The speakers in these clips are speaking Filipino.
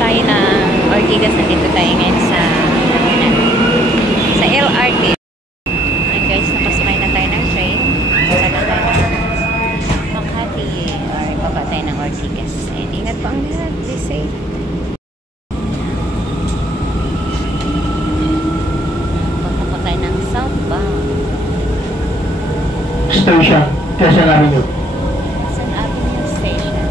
tayo ng Ortigas. Nandito tayo ngayon sa LRT. Ayan guys, nakasakay na tayo ng train. Sasakay tayo ng Makati or baba tayo ng Ortigas. Ayan, ingat po ang lahat. Be safe. Punta po tayo ng southbound station, Quezon Avenue. Quezon Avenue Station.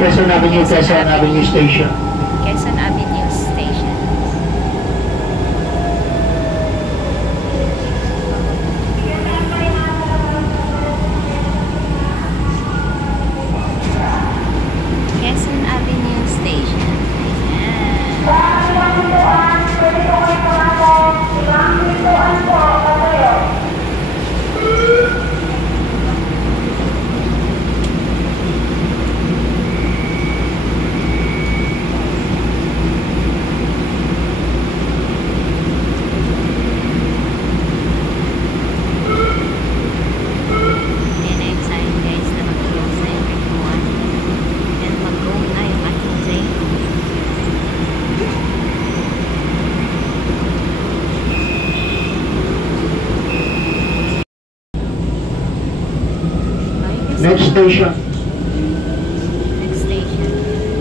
Quezon Avenue, Quezon Avenue Station. Quezon Avenue Station. Quezon Avenue Station. Next station. Next station.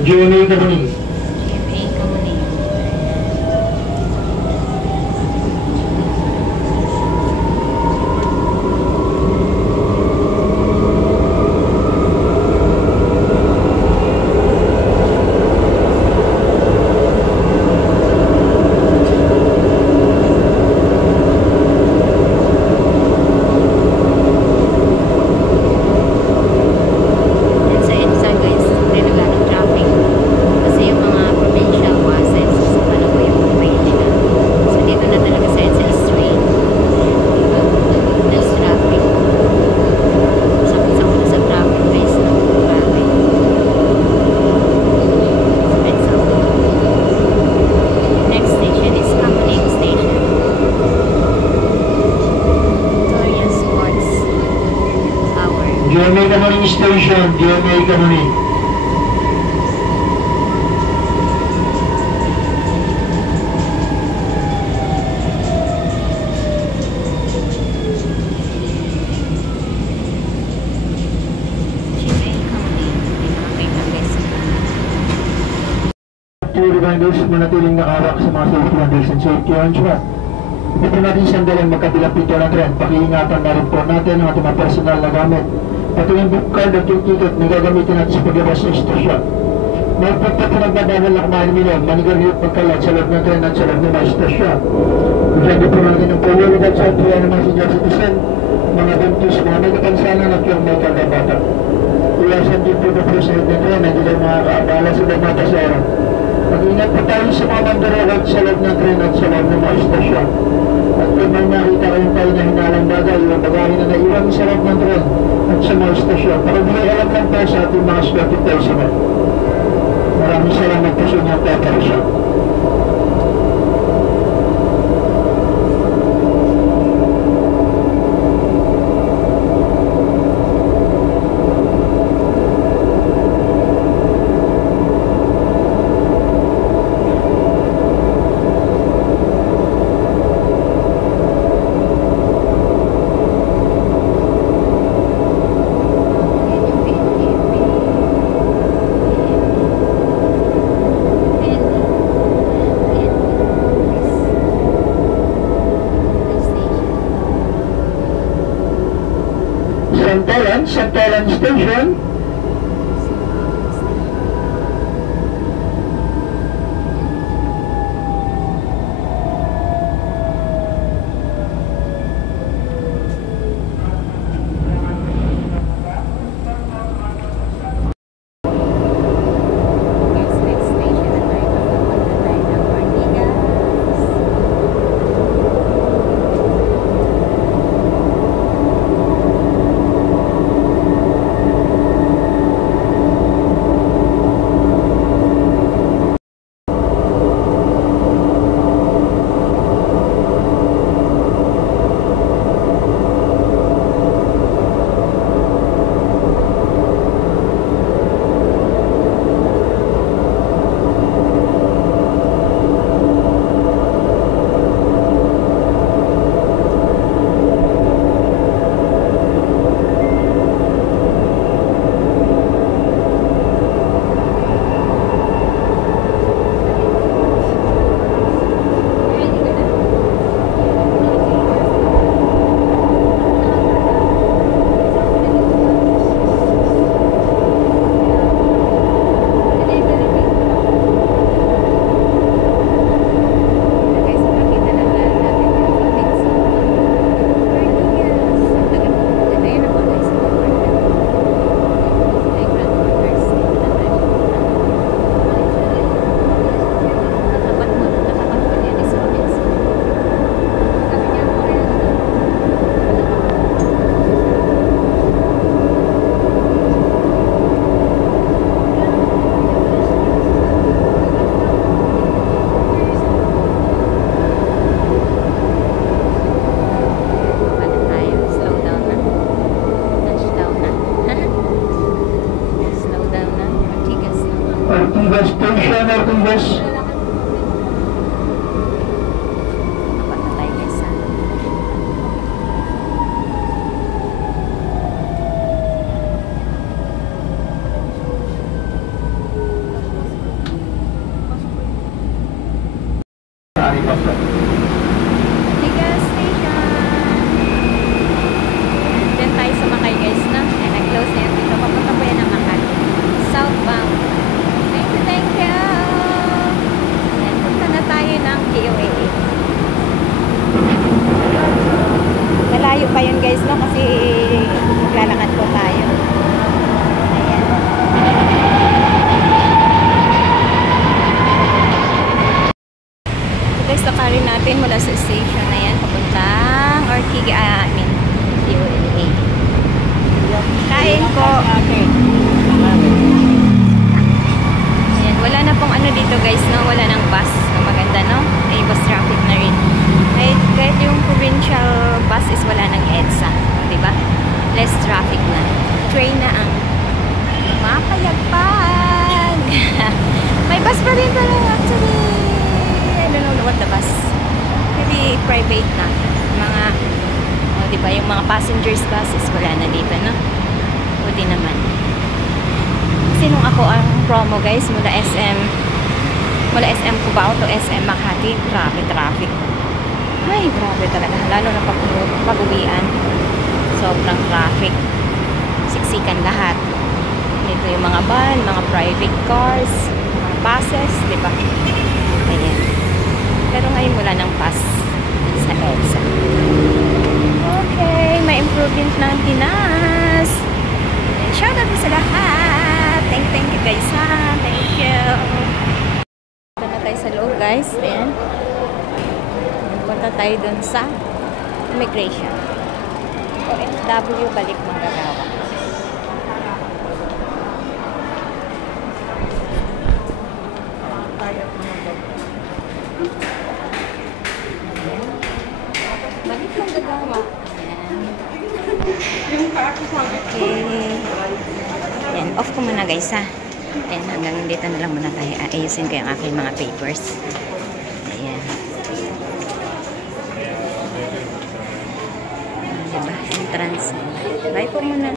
GMA Kamuning. GMA Kamuning. GMA Kamuning Station, GMA Kamuning. Reminders, manatiling nakawak sa mga safety handles and safety on track. Ito natin sandalang magkabilang pito ng tren. Pakiingatan na rin po natin ang ating mga personal na gamit. Pati yung book card at yung ticket na gagamitin natin sa paglabas ng istasyon. May pagpapanagbabawal na kumain minum, manigarilyo at pagkalat sa loob ng tren at sa loob ng mga istasyon. Bigyan po natin ang pululog sa tuwa ng mga senior citizen, mga buntis, mga may kapansanan at yung may kagabata. Iwasan din po na po sa loob ng tren, hindi lang makakaabala sa mga pasero. Mag-ingat po tayo sa mga mandurog sa loob ng tren at sa loob ng mga istasyon. At kung nakita kayong tayo na hinalang bagay o bagahe na naiwan sa loob ng tren at sa mga istasyon, pakibigay alam lang tayo sa ating mga scripted personnel. Maraming salamat po sa inyong cooperation. Santolan Station. Station, Ortigas. Ortigas Station. Diyan tayo sumakay guys na. Ayan, nag-close na yan dito. Papunta po yan ng Makati. Southbound. Thank you. Ayan, punta na tayo ng KOAA. Malayo pa yun guys no kasi maglalakad po tayo. Ayan. Guys, nakarin natin mula sa station na yan papuntang KOAA. Kain po. Ayan, wala na pong ano dito guys, no? Wala nang bus. Maganda, no? Ay, bus traffic na rin. Kahit yung provincial bus is wala nang EDSA. Diba? Less traffic na. Train na ang mapayagpag. May bus pa rin pala actually. I don't know what the bus. Maybe private na. Mga, diba? Yung mga passengers buses wala na dito, no? Buti naman. Kasi nung ako ang promo guys mula SM Cubao to SM Makati, grabe traffic. Ay, grabe talaga. Lalo na pag-uwian. Sobrang traffic. Siksikan lahat. Dito yung mga van, mga private cars, mga buses, diba? Ayan. Pero ngayon wala ng pass sa EDSA. Okay, may improvement ng Pinas. Shout out sa lahat. Thank you guys ha. Thank you. Punta na tayo sa loob guys. Ayan. Punta tayo dun sa Immigration. OFW balik manggagawa. Balik manggagawa. Okay. Yan, off ko muna guys ha. Ayan, hanggang dito na lang muna tayo. Ayusin ko yung aking mga papers. Ayan. Diba? Entrance. Bye po muna.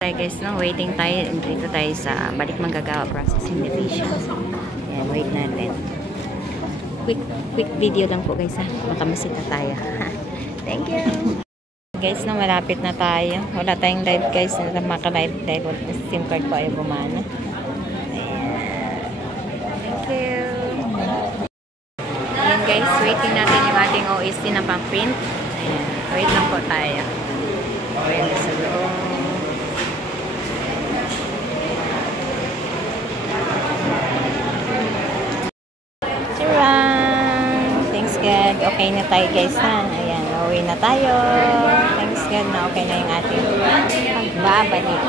Tayo guys, no? Waiting tayo. Dito tayo sa balik manggagawa processing division. Ayan, wait natin. Quick video lang po guys ha. Makamasita tayo. Thank you. Guys, no, malapit na tayo. Wala tayong live guys. Maka-live dahil SIM card po ay bumana. Ayan. Thank you. Ayan guys, waiting natin yung ating OSC na pang-print. Ayan. Wait lang po tayo. Ayan, sa loob. Charang! Thanks God. Okay na tayo guys ha. Ayan, uwi na tayo. Thanks God na okay na yung ating pagbabalik.